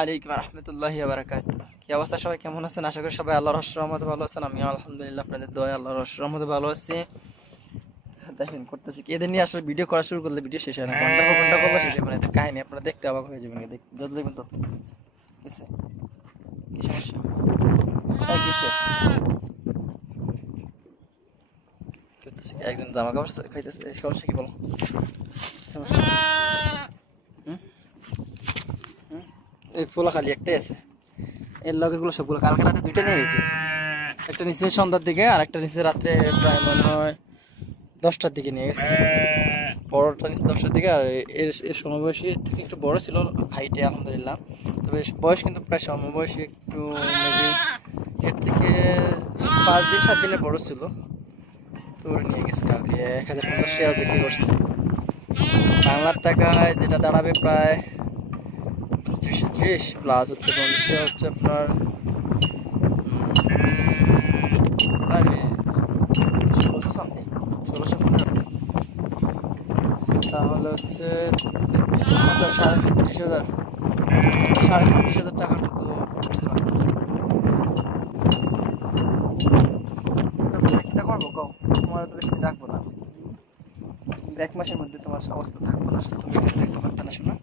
আলাইকুম রহমতুল্লাহি বারাকাত কি অবস্থা সবাই? কেমন আছেন? আশা করি সবাই আল্লাহর রহমতে ভালো আছেন। আমিও আলহামদুলিল্লাহ আপনাদের দয়া আল্লাহর রহমতে ভালো আছি। দেখেন, করতেছি এদের নিয়ে আসলে ভিডিও করা শুরু করলে ভিডিও শেষ হয় না। ঘণ্টা পর ঘণ্টা করলে শেষ হবে না। এদের কাহিনী আপনারা দেখতে অবাক হয়ে যাবেন। যত দেখবেন তত। কি সমস্যা? কি? একজন জামা কাপড় খাইতেছে। সমস্যা কি বলো? সমস্যা হুম? হুম? এই ফুলা খালি একটাই আছে। এর লগেরগুলো সবগুলো কালকে রাতে দুইটা নিয়ে গেছি। একটা নিচে সন্ধ্যার দিকে আর একটা নিচে রাত্রে প্রায় মনে হয় দশটার দিকে নিয়ে গেছে। বড়টা নিচে দশটার দিকে আর এর এর সমবয়সী থেকে একটু বড় ছিল হাইটে আলহামদুলিল্লাহ। তবে বয়স কিন্তু প্রায় সমবয়সী, একটু এর থেকে পাঁচ দিন, সাত দিনের বড় ছিল। তো ওরা নিয়ে গেছে কালকে এক হাজার পঞ্চাশ শেয়ার বিক্রি করছে। বাংলার টাকায় যেটা দাঁড়াবে প্রায় পঁচিশশো ত্রিশ প্লাস হচ্ছে পঞ্চাশে হচ্ছে আপনার ষোলোশো সামথিং ষোলোশো পনেরো। তাহলে হচ্ছে সাড়ে তেত্রিশ হাজার, সাড়ে তেত্রিশ হাজার টাকার মতো পড়ছে কিটা করব? কও, তোমার তো বেশি রাখব না। এক মাসের মধ্যে তোমার অবস্থা থাকব না, তুমি থাকতে পারবে না, শোনো।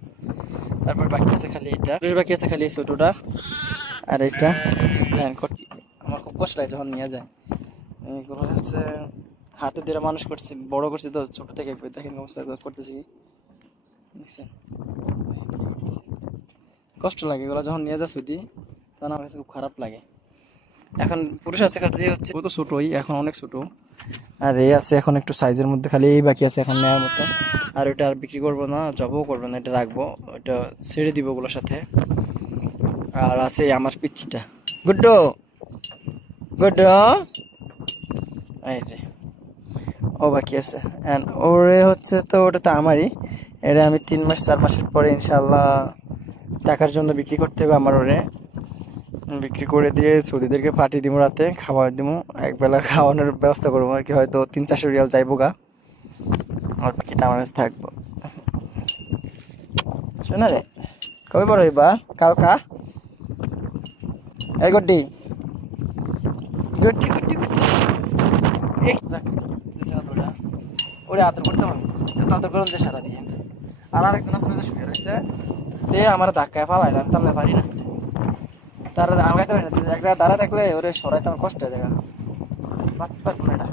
তারপর বাকি আছে খালি এটা। বাকি আছে খালি ছোটোটা আর এটা। ধ্যান কর- আমার খুব কষ্ট লাগে যখন নিয়ে যায়। এগুলো হচ্ছে হাতে ধরে মানুষ করছে, বড় করছে তো, ছোট থেকে দেখেন অবস্থা করতেছি। কষ্ট লাগে, এগুলো যখন নিয়ে যাস তখন আমার কাছে খুব খারাপ লাগে। এখন পুরুষ আছে খালি হচ্ছে ও তো ছোটোই, এখন অনেক ছোটো। আর এই আছে এখন একটু সাইজের মধ্যে, খালি এই বাকি আছে এখন নেওয়ার মতো। আর ওটা আর বিক্রি করব না, জবও করব না, এটা রাখব। ওটা ছেড়ে দিব ওগুলোর সাথে। আর আছে আমার পিচ্ছিটা। গুড্ডু! গুড্ডু! এই যে। ও বাকি আছে। ওরে হচ্ছে তো, ওটা তো আমারই। এটা আমি তিন মাস, চার মাসের পরে ইনশাল্লাহ টাকার জন্য বিক্রি করতে হবে আমার ওরে। বিক্রি করে দিয়ে সৌদিদেরকে পাঠিয়ে দিব রাতে খাবার দিব এক বেলার খাওয়ানোর ব্যবস্থা করব আর কি, হয়তো তিন চারশো রিয়াল যাইবো গা। আর বাকিটা আমার থাকব। শোনা রে, কবে বড় হইবা? কালকা এই গড্ডি। গড্ডি গড্ডি। ওরে আদর করতে হবে। এত আদর করুন যে সারা দিয়ে আর আরেকজন আসলে শুয়ে রয়েছে? তে আমার ধাক্কায় ফালাই আমি তাহলে পারি না। না। এক জায়গায় দাঁড়া থাকলে ওরে আমার কষ্ট না।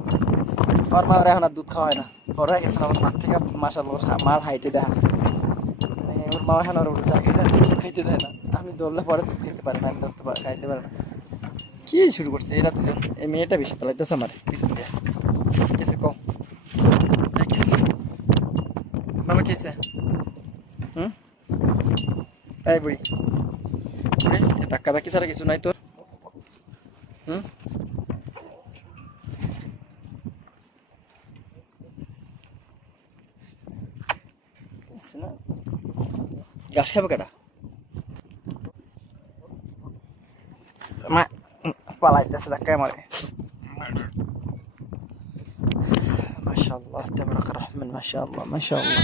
ওর মা ওরা দুধ খাওয়ায় না। ওরা গেছে থেকে মার মানে ওর মা এখন ওর না, দুধ দেয় না। আমি ধরলে পরে পারি না ধরতে পারি না। কি শুরু করছে? এরা দুজন। এই মেয়েটা বেশি তালাইতেছে আমার পিছন দিয়ে। কেসে কম? কেসে হুম? তাই বুড়ি। বুড়ি ধাক্কা ধাক্কি ছাড়া কিছু নাই তো হুম কিছু না। ঘাস খাবে কেটা মা পালাইতেছে ধাক্কায় মারে মাশাআল্লাহ তাবারাক রহমান মাশাআল্লাহ মাশাআল্লাহ